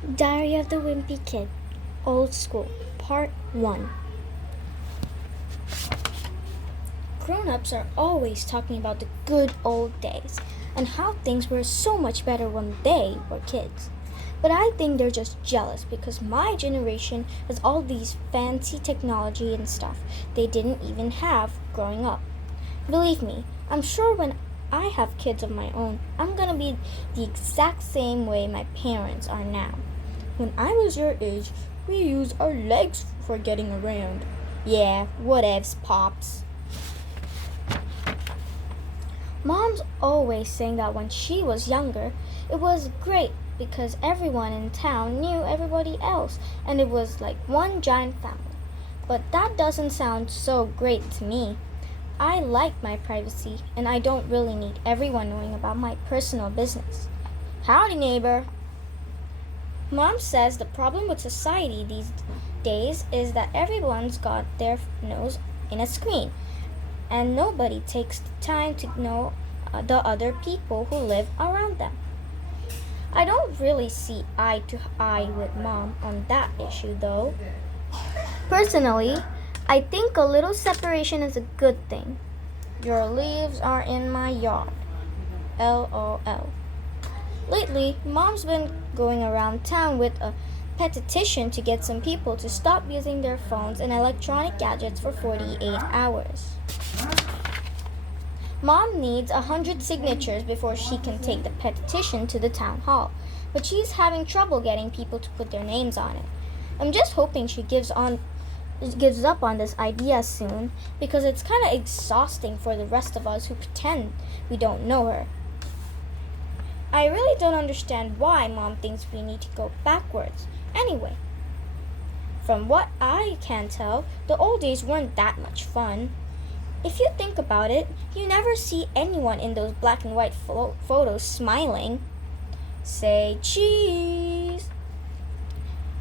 Diary of the Wimpy Kid, Old School, Part 1. Grown-ups are always talking about the good old days and how things were so much better when they were kids. But I think they're just jealous because my generation has all these fancy technology and stuff they didn't even have growing up. Believe me, I'm sure when I have kids of my own, I'm gonna be the exact same way my parents are now. When I was your age, we used our legs for getting around. Yeah, whatevs, Pops. Mom's always saying that when she was younger, it was great because everyone in town knew everybody else and it was like one giant family. But that doesn't sound so great to me. I like my privacy and I don't really need everyone knowing about my personal business. Howdy, neighbor. Mom says the problem with society these days is that everyone's got their nose in a screen and nobody takes the time to know the other people who live around them. I don't really see eye to eye with Mom on that issue though. Personally, I think a little separation is a good thing. Your leaves are in my yard. LOL. Lately, Mom's been going around town with a petition to get some people to stop using their phones and electronic gadgets for 48 hours. Mom needs 100 signatures before she can take the petition to the town hall, but she's having trouble getting people to put their names on it. I'm just hoping she gives up on this idea soon because it's kind of exhausting for the rest of us who pretend we don't know her. I really don't understand why Mom thinks we need to go backwards. Anyway, from what I can tell, the old days weren't that much fun. If you think about it, you never see anyone in those black and white photos smiling. Say cheese!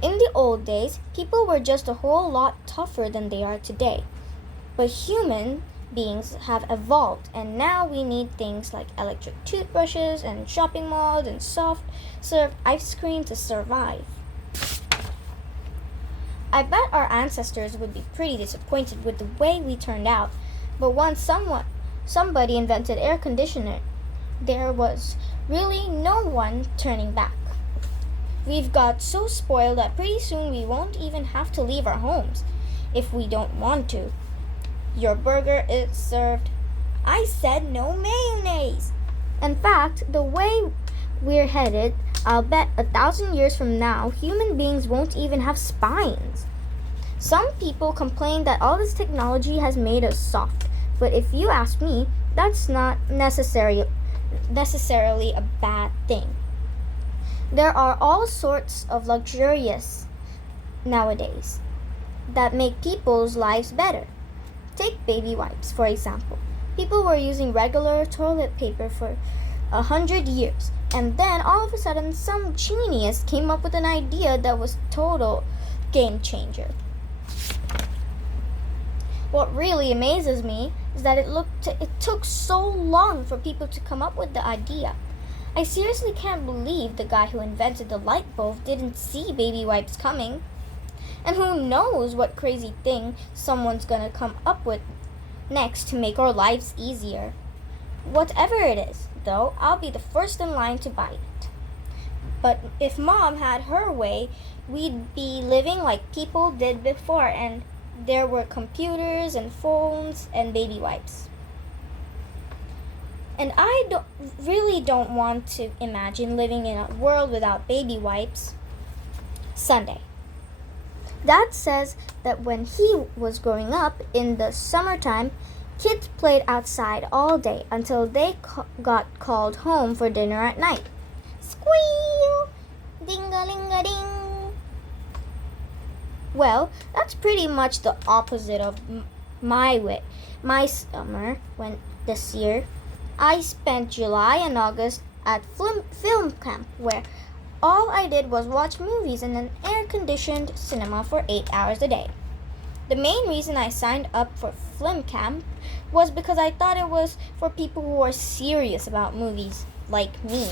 In the old days, people were just a whole lot tougher than they are today. But human beings have evolved and now we need things like electric toothbrushes and shopping malls and soft served ice cream to survive. I bet our ancestors would be pretty disappointed with the way we turned out, but once somebody invented air conditioner, there was really no one turning back. We've got so spoiled that pretty soon we won't even have to leave our homes if we don't want to. Your burger is served. I said no mayonnaise. In fact, the way we're headed, I'll bet 1,000 years from now, human beings won't even have spines. Some people complain that all this technology has made us soft, but if you ask me, that's not necessarily a bad thing. There are all sorts of luxurious nowadays that make people's lives better. Take baby wipes, for example. People were using regular toilet paper for 100 years, and then all of a sudden some genius came up with an idea that was total game changer. What really amazes me is that it took so long for people to come up with the idea. I seriously can't believe the guy who invented the light bulb didn't see baby wipes coming. And who knows what crazy thing someone's gonna come up with next to make our lives easier. Whatever it is, though, I'll be the first in line to buy it. But if Mom had her way, we'd be living like people did before, and there were computers and phones and baby wipes. And I really don't want to imagine living in a world without baby wipes. Sunday. Dad says that when he was growing up in the summertime, kids played outside all day until they got called home for dinner at night. Squeal! Ding-a-ling-a-ding! Well, that's pretty much the opposite of my summer this year. I spent July and August at film camp where all I did was watch movies in an air-conditioned cinema for 8 hours a day. The main reason I signed up for film camp was because I thought it was for people who are serious about movies, like me.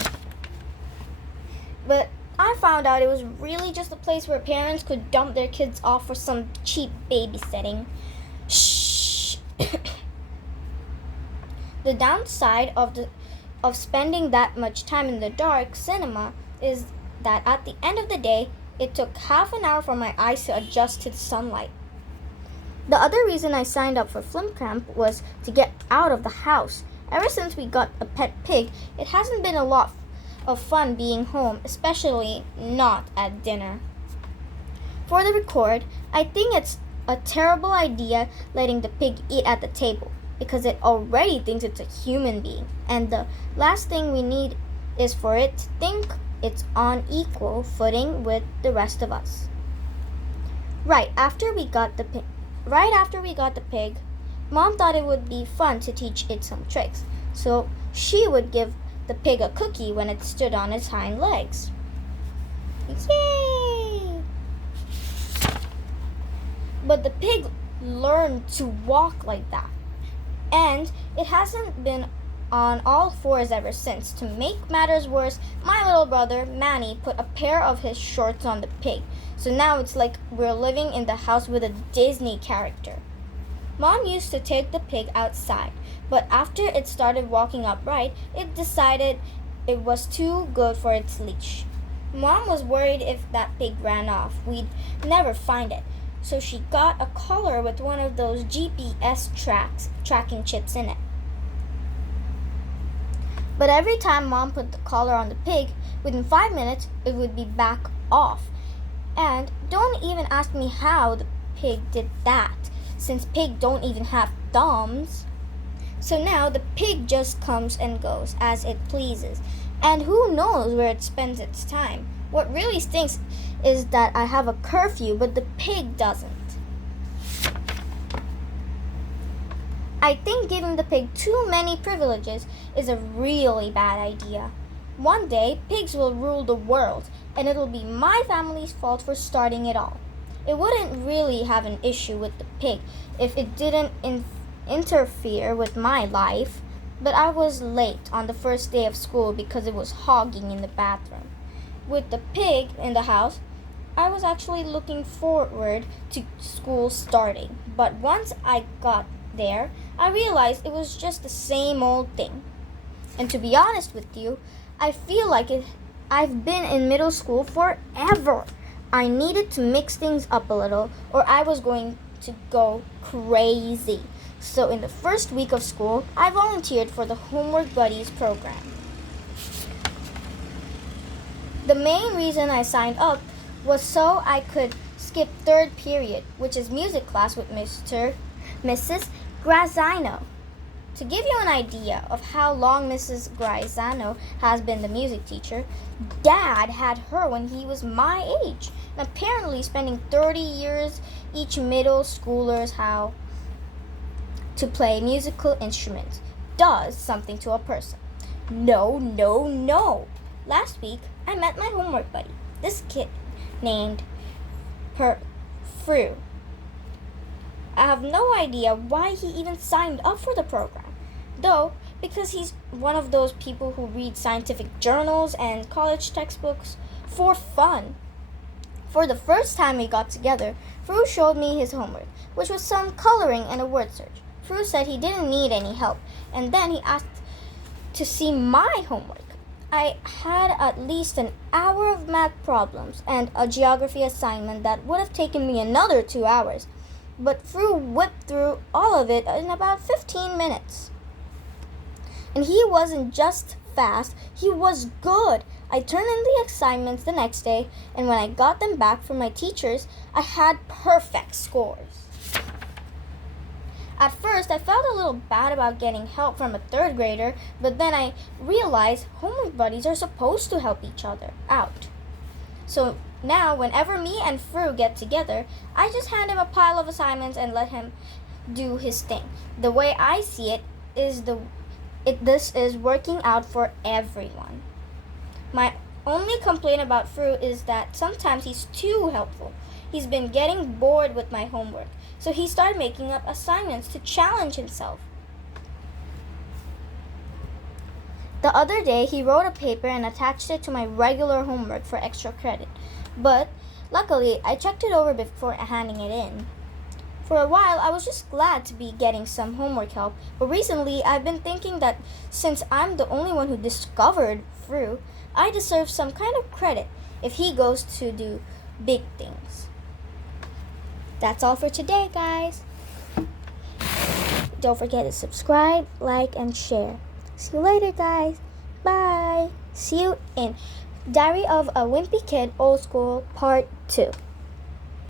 But I found out it was really just a place where parents could dump their kids off for some cheap babysitting. Shh. The downside of spending that much time in the dark cinema is that at the end of the day, it took half an hour for my eyes to adjust to the sunlight. The other reason I signed up for film camp was to get out of the house. Ever since we got a pet pig, it hasn't been a lot of fun being home, especially not at dinner. For the record, I think it's a terrible idea letting the pig eat at the table because it already thinks it's a human being, and the last thing we need is for it to think it's on equal footing with the rest of us. Right after we got the pig, Mom thought it would be fun to teach it some tricks, so she would give the pig a cookie when it stood on its hind legs. Yay! But the pig learned to walk like that, and it hasn't been on all fours ever since. To make matters worse, my little brother, Manny, put a pair of his shorts on the pig, so now it's like we're living in the house with a Disney character. Mom used to take the pig outside, but after it started walking upright, it decided it was too good for its leash. Mom was worried if that pig ran off, we'd never find it, so she got a collar with one of those GPS tracking chips in it. But every time Mom put the collar on the pig, within 5 minutes it would be back off. And don't even ask me how the pig did that, since pigs don't even have thumbs. So now the pig just comes and goes as it pleases, and who knows where it spends its time. What really stinks is that I have a curfew, but the pig doesn't. I think giving the pig too many privileges is a really bad idea. One day, pigs will rule the world, and it'll be my family's fault for starting it all. It wouldn't really have an issue with the pig if it didn't interfere with my life, but I was late on the first day of school because it was hogging in the bathroom. With the pig in the house, I was actually looking forward to school starting, but once I got there, I realized it was just the same old thing. And to be honest with you, I feel like I've been in middle school forever. I needed to mix things up a little, or I was going to go crazy. So in the first week of school, I volunteered for the Homework Buddies program. The main reason I signed up was so I could skip third period, which is music class with Mrs. Graziano. To give you an idea of how long Mrs. Graziano has been the music teacher, Dad had her when he was my age. And apparently spending 30 years each middle schoolers how to play musical instruments does something to a person. No. Last week, I met my homework buddy, this kid named Fru. I have no idea why he even signed up for the program, though, because he's one of those people who read scientific journals and college textbooks for fun. For the first time we got together, Fru showed me his homework, which was some coloring and a word search. Fru said he didn't need any help, and then he asked to see my homework. I had at least an hour of math problems and a geography assignment that would have taken me another 2 hours, but Fru whipped through all of it in about 15 minutes. And he wasn't just fast, he was good. I turned in the assignments the next day, and when I got them back from my teachers, I had perfect scores. At first, I felt a little bad about getting help from a third grader, but then I realized homework buddies are supposed to help each other out. So now, whenever me and Fru get together, I just hand him a pile of assignments and let him do his thing. The way I see it is this is working out for everyone. My only complaint about Fru is that sometimes he's too helpful. He's been getting bored with my homework, so he started making up assignments to challenge himself. The other day, he wrote a paper and attached it to my regular homework for extra credit. But luckily, I checked it over before handing it in. For a while, I was just glad to be getting some homework help, but recently I've been thinking that since I'm the only one who discovered fruit, I deserve some kind of credit if he goes to do big things. That's all for today, guys. Don't forget to subscribe, like, and share. See you later, guys. Bye. See you in Diary of a Wimpy Kid Old School Part 2.